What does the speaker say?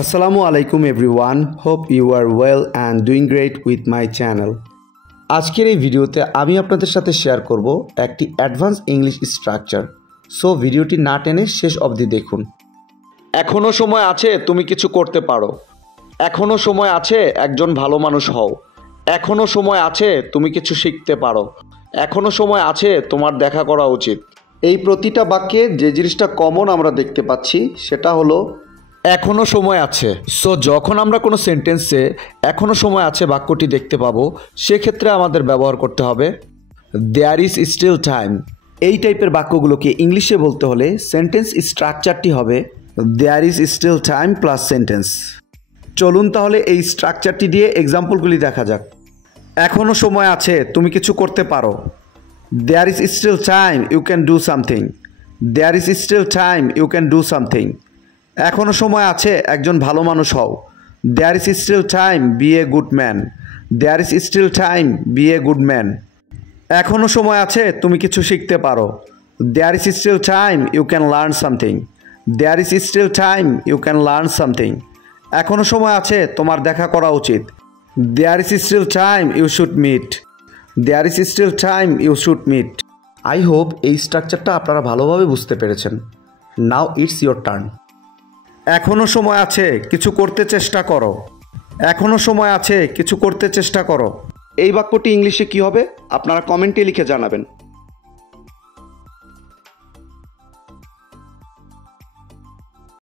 Assalamu alaikum everyone. Hope you are well and doing great with my channel. আজকের এই ভিডিওতে আমি আপনাদের সাথে শেয়ার করব একটি অ্যাডভান্স ইংলিশ স্ট্রাকচার। সো ভিডিওটি না টেনে শেষ অবধি দেখুন। এখনো সময় আছে, তুমি কিছু করতে পারো। এখনো সময় আছে, একজন ভালো মানুষ হও। এখনো সময় আছে, তুমি কিছু শিখতে পারো। এখনো সময় আছে, তোমার দেখা করা উচিত। এই প্রতিটা বাক্যে যে জিনিসটা কমন আমরা দেখতে পাচ্ছি সেটা হলো এখনো সময় আছে। সো যখন আমরা কোনো সেন্টেন্সে এখনো সময় আছে বাক্যটি দেখতে পাবো, সেক্ষেত্রে আমাদের ব্যবহার করতে হবে দেয়ার ইজ স্টিল টাইম। এই টাইপের বাক্যগুলোকে ইংলিশে বলতে হলে সেন্টেন্স স্ট্রাকচারটি হবে there is still time plus sentence. চলুন তাহলে এই স্ট্রাকচারটি দিয়ে এক্সাম্পলগুলি দেখা যাক। এখনো সময় আছে, তুমি কিছু করতে পারো। There is still time, you can do something. There is still time, you can do something. এখনো সময় আছে, একজন ভালো মানুষ হও। There is still time, be a good man. There is still time, be a good man. এখনো সময় আছে, তুমি কিছু শিখতে পারো। There is still time, you can learn something. There is still time, you can learn something. এখনো সময় আছে, তোমার দেখা করা উচিত। There is still time, you should meet. There is still time, you should meet. I hope এই স্ট্রাকচারটা আপনারা ভালোভাবে বুঝতে পেরেছেন। Now it's your turn. এখনো সময় আছে, কিছু করতে চেষ্টা করো। এখনো সময় আছে, কিছু করতে চেষ্টা করো। এই বাক্যটি ইংলিশে কি হবে আপনারা কমেন্টে লিখে জানাবেন।